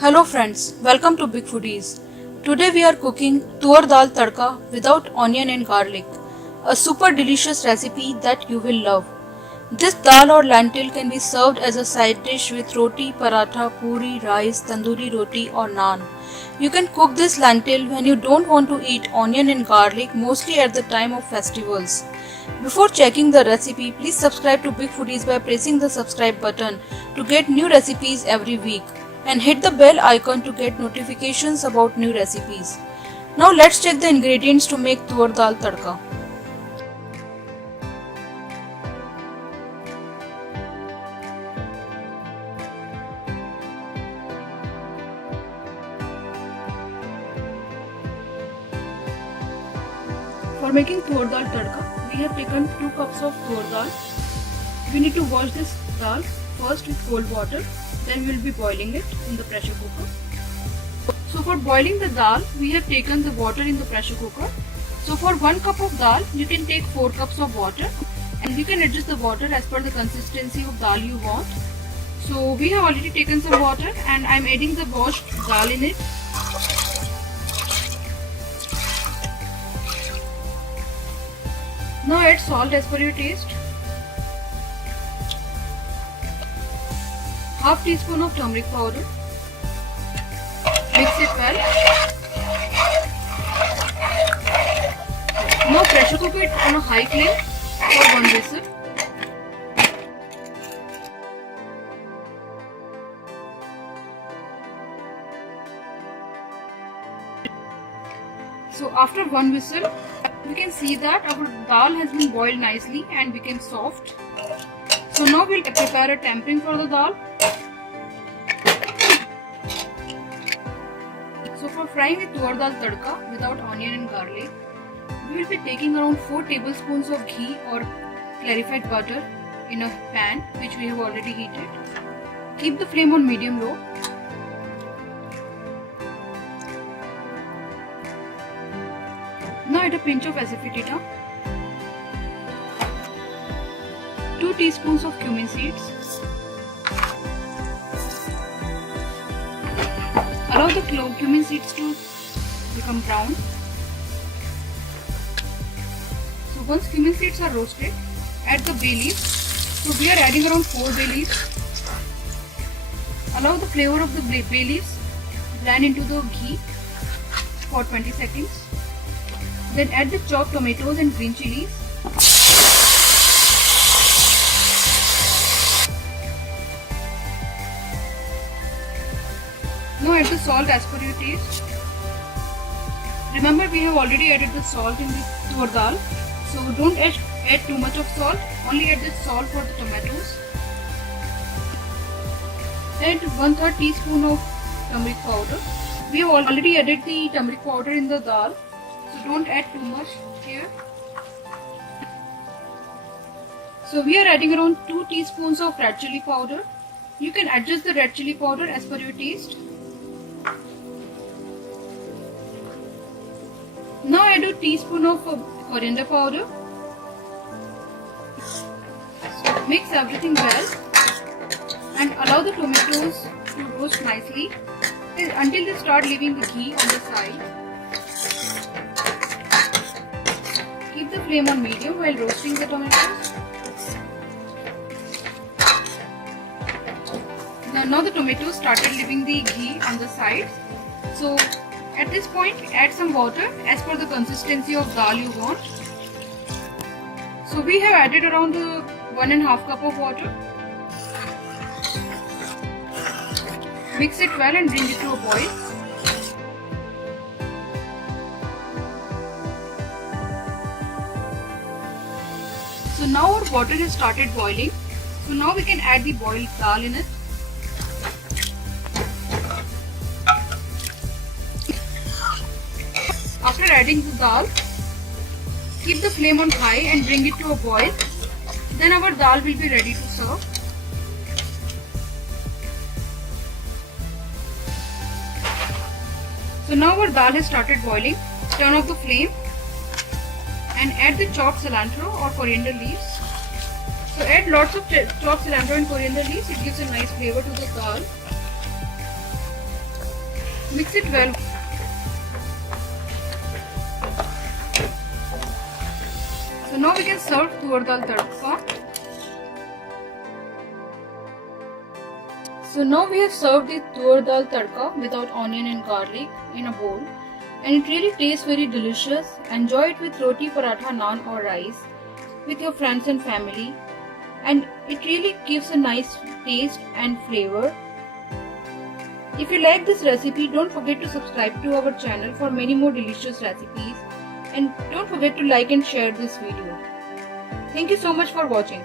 Hello friends, welcome to Big Foodies. Today we are cooking tur dal tadka without onion and garlic, a super delicious recipe that you will love. This dal or lentil can be served as a side dish with roti, paratha, puri, rice, tandoori roti or naan. You can cook this lentil when you don't want to eat onion and garlic, mostly at the time of festivals. Before checking the recipe, please subscribe to Big Foodies by pressing the subscribe button to get new recipes every week, and hit the bell icon to get notifications about new recipes. Now let's check the ingredients to make tur dal tadka. For making tur dal tadka, we have taken 2 cups of tur dal. We need to wash this dal first with cold water. Then we will be boiling it in the pressure cooker. So for boiling the dal, we have taken the water in the pressure cooker. So for 1 cup of dal, you can take 4 cups of water, and you can adjust the water as per the consistency of dal you want. So we have already taken some water and I am adding the washed dal in it. Now add salt as per your taste. Half teaspoon of turmeric powder. Mix it well. Now pressure cook it on a high flame for 1 whistle. So after 1 whistle, we can see that our dal has been boiled nicely and became soft. So now we'll prepare a tempering for the dal. So for frying the tur dal tadka without onion and garlic, we will be taking around 4 tablespoons of ghee or clarified butter in a pan which we have already heated. Keep the flame on medium low. Now add a pinch of asafoetida, 2 teaspoons of cumin seeds. Allow the cumin seeds to become brown. So once cumin seeds are roasted, add the bay leaves. So we are adding around 4 bay leaves. Allow the flavor of the bay leaves blend into the ghee for 20 seconds. Then add the chopped tomatoes and green chilies. Now add the salt as per your taste. Remember, we have already added the salt in the tur dal, so don't add too much of salt, only add the salt for the tomatoes. Add 1/3 teaspoon of turmeric powder. We have already added the turmeric powder in the dal, so don't add too much here. So we are adding around 2 teaspoons of red chili powder. You can adjust the red chili powder as per your taste. Now add a teaspoon of coriander powder. So mix everything well and allow the tomatoes to roast nicely until they start leaving the ghee on the side. Keep the flame on medium while roasting the tomatoes. Now the tomatoes started leaving the ghee on the sides. So at this point, add some water as per the consistency of dal you want. So we have added around 1.5 cup of water. Mix it well and bring it to a boil. So now our water has started boiling. So now we can add the boiled dal in it. After adding the dal, keep the flame on high and bring it to a boil. Then our dal will be ready to serve. So now our dal has started boiling. Turn off the flame and add the chopped cilantro or coriander leaves. So add lots of chopped cilantro and coriander leaves. It gives a nice flavor to the dal. Mix it well. So now we can serve tur dal tadka. So now we have served the tur dal tadka without onion and garlic in a bowl, and it really tastes very delicious. Enjoy it with roti, paratha, naan or rice with your friends and family, and it really gives a nice taste and flavor. If you like this recipe, don't forget to subscribe to our channel for many more delicious recipes, and don't forget to like and share this video. Thank you so much for watching.